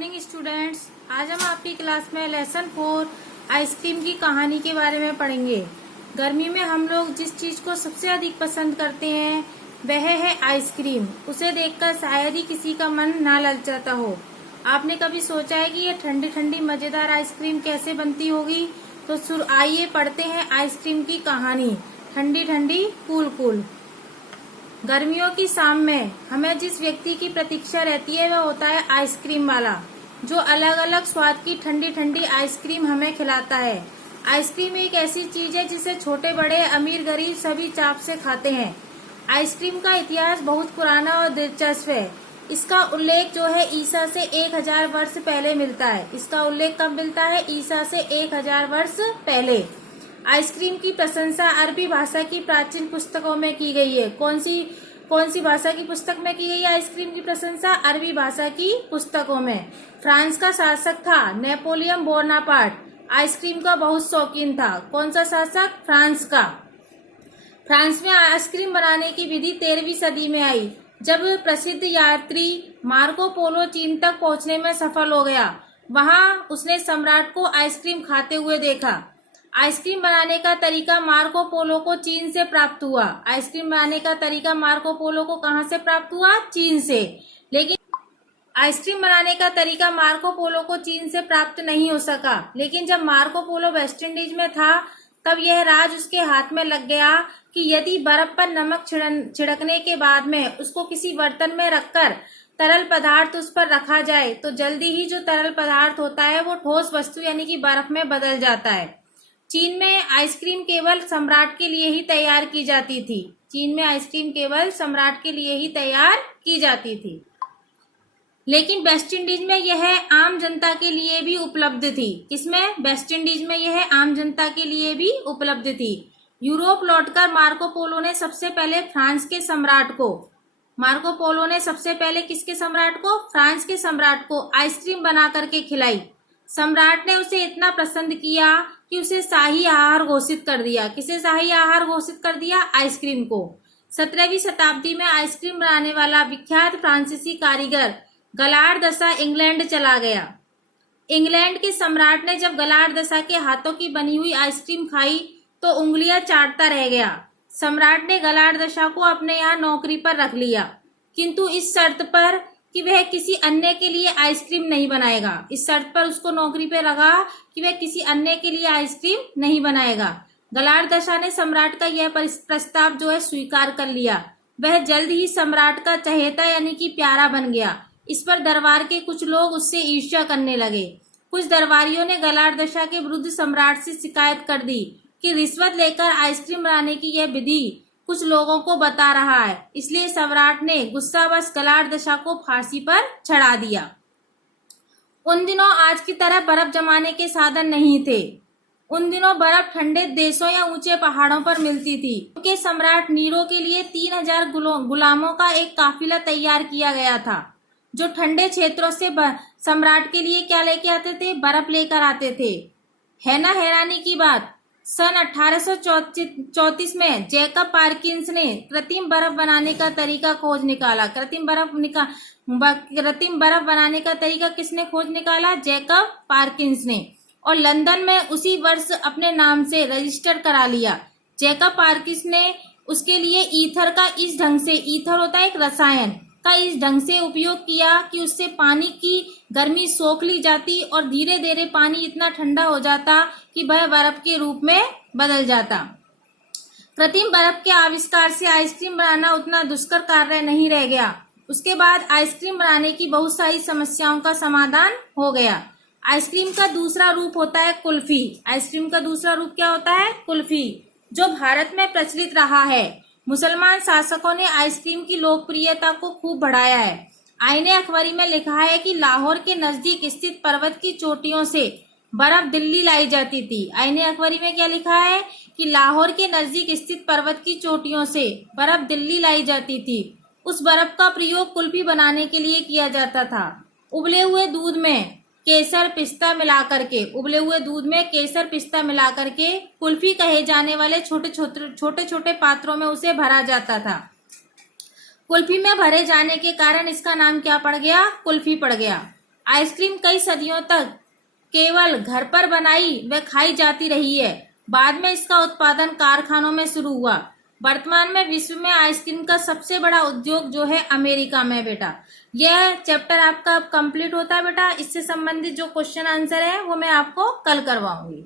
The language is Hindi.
Morning students. आज हम आपकी क्लास में लेसन 4 आइसक्रीम की कहानी के बारे में पढ़ेंगे। गर्मी में हम लोग जिस चीज को सबसे अधिक पसंद करते हैं वह है आइसक्रीम। उसे देखकर शायद ही किसी का मन ना ललचाता हो। आपने कभी सोचा है कि ये ठंडी ठंडी मजेदार आइसक्रीम कैसे बनती होगी? तो आइए पढ़ते हैं आइसक्रीम की कहानी। ठंडी ठंडी कूल कूल। गर्मियों की शाम में हमें जिस व्यक्ति की प्रतीक्षा रहती है वह होता है आइसक्रीम वाला, जो अलग अलग स्वाद की ठंडी ठंडी आइसक्रीम हमें खिलाता है। आइसक्रीम एक ऐसी चीज है जिसे छोटे बड़े अमीर गरीब सभी चाव से खाते हैं। आइसक्रीम का इतिहास बहुत पुराना और दिलचस्प है। इसका उल्लेख जो है ईसा से 1000 वर्ष पहले मिलता है। इसका उल्लेख कब मिलता है? ईसा से 1000 वर्ष पहले। आइसक्रीम की प्रशंसा अरबी भाषा की प्राचीन पुस्तकों में की गई है। कौन सी भाषा की पुस्तक में की गई है आइसक्रीम की प्रशंसा? अरबी भाषा की पुस्तकों में। फ्रांस का शासक था नेपोलियन बोनापार्ट। आइसक्रीम का बहुत शौकीन था। कौन सा शासक? फ्रांस का। फ्रांस में आइसक्रीम बनाने की विधि 13वीं सदी में आई, जब प्रसिद्ध यात्री मार्को पोलो चीन तक पहुंचने में सफल हो गया। वहां उसने सम्राट को आइसक्रीम खाते हुए देखा। आइसक्रीम बनाने का तरीका मार्को पोलो को चीन से प्राप्त हुआ। आइसक्रीम बनाने का तरीका मार्को पोलो को कहां से प्राप्त हुआ? चीन से। लेकिन आइसक्रीम बनाने का तरीका मार्को पोलो को चीन से प्राप्त नहीं हो सका। लेकिन जब मार्को पोलो वेस्ट इंडीज में था तब यह राज उसके हाथ में लग गया कि यदि बर्फ पर नमक छिड़कने के बाद में उसको किसी बर्तन में रखकर तरल पदार्थ उस पर रखा जाए तो जल्दी ही जो तरल पदार्थ होता है वो ठोस वस्तु यानी कि बर्फ में बदल जाता है। चीन में आइसक्रीम केवल सम्राट के लिए ही तैयार की जाती थी। चीन में आइसक्रीम केवल सम्राट के लिए ही तैयार की जाती थी। लेकिन वेस्ट इंडीज में यह आम जनता के लिए भी उपलब्ध थी। किसमें? वेस्ट इंडीज में यह आम जनता के लिए भी उपलब्ध थी। यूरोप लौटकर मार्को पोलो ने सबसे पहले फ्रांस के सम्राट को किसके सम्राट को? फ्रांस के सम्राट को आइसक्रीम बना करके खिलाई। सम्राट ने उसे इतना पसंद किया कि उसे शाही आहार घोषित कर दिया। किसे शाही आहार घोषित कर दिया? आइसक्रीम को। 17वीं शताब्दी में आइसक्रीम बनाने वाला विख्यात फ्रांसीसी कारीगर गलार्ड दशा इंग्लैंड चला गया। इंग्लैंड के सम्राट ने जब गलार्ड दशा के हाथों की बनी हुई आइसक्रीम खाई तो उंगलियां चाटता रह गया। सम्राट ने गलार्ड दशा को अपने यहाँ नौकरी पर रख लिया, किंतु इस शर्त पर कि वह किसी अन्य के लिए आइसक्रीम नहीं बनाएगा। इस शर्त पर उसको नौकरी पे लगा कि वह किसी अन्य के लिए आइसक्रीम नहीं बनाएगा। गलार्ड दशा ने सम्राट का यह प्रस्ताव जो है स्वीकार कर लिया। वह जल्द ही सम्राट का चहेता यानी कि प्यारा बन गया। इस पर दरबार के कुछ लोग उससे ईर्ष्या करने लगे। कुछ दरबारियों ने गलार्ड दशा के विरुद्ध सम्राट से शिकायत कर दी कि रिश्वत लेकर आइसक्रीम बनाने की यह विधि कुछ लोगों को बता रहा है। इसलिए सम्राट ने गुस्सावश गलार्ड दशा को फांसी पर चढ़ा दिया। उन दिनों आज की तरह बर्फ जमाने के साधन नहीं थे। उन दिनों बर्फ ठंडे देशों या ऊंचे पहाड़ों पर मिलती थी। उनके सम्राट नीरो के लिए 3000 गुलामों का एक काफिला तैयार किया गया था, जो ठंडे क्षेत्रों से सम्राट के लिए क्या लेके आते थे? बर्फ लेकर आते थे। है ना हैरानी की बात। सन 1834 में जैकब पार्किंस ने कृत्रिम बर्फ बनाने का तरीका खोज निकाला। कृत्रिम बर्फ बनाने का तरीका किसने खोज निकाला? जैकब पार्किंस ने। और लंदन में उसी वर्ष अपने नाम से रजिस्टर करा लिया। जैकब पार्किंस ने उसके लिए ईथर का इस ढंग से, ईथर होता है एक रसायन का, इस ढंग से उपयोग किया कि उससे पानी की गर्मी सोख ली जाती और धीरे धीरे पानी इतना ठंडा हो जाता कि वह बर्फ के रूप में बदल जाता। कृत्रिम बर्फ के आविष्कार से आइसक्रीम बनाना उतना दुष्कर कार्य नहीं रह गया। उसके बाद आइसक्रीम बनाने की बहुत सारी समस्याओं का समाधान हो गया। आइसक्रीम का दूसरा रूप होता है कुल्फी। आइसक्रीम का दूसरा रूप क्या होता है? कुल्फी, जो भारत में प्रचलित रहा है। मुसलमान शासकों ने आइसक्रीम की लोकप्रियता को खूब बढ़ाया है। आईने अखबारी में लिखा है कि लाहौर के नजदीक स्थित पर्वत की चोटियों से बर्फ दिल्ली लाई जाती थी। आईने अखबारी में क्या लिखा है कि लाहौर के नजदीक स्थित पर्वत की चोटियों से बर्फ दिल्ली लाई जाती थी। उस बर्फ का प्रयोग कुल्फी बनाने के लिए किया जाता था। उबले हुए दूध में केसर पिस्ता मिलाकर के कुल्फी कहे जाने वाले छोटे छोटे पात्रों में उसे भरा जाता था। कुल्फी में भरे जाने के कारण इसका नाम क्या पड़ गया? कुल्फी पड़ गया। आइसक्रीम कई सदियों तक केवल घर पर बनाई व खाई जाती रही है। बाद में इसका उत्पादन कारखानों में शुरू हुआ। वर्तमान में विश्व में आइसक्रीम का सबसे बड़ा उद्योग जो है अमेरिका में बेटा। यह चैप्टर आपका अब कंप्लीट होता है बेटा। इससे संबंधित जो क्वेश्चन आंसर है वो मैं आपको कल करवाऊंगी।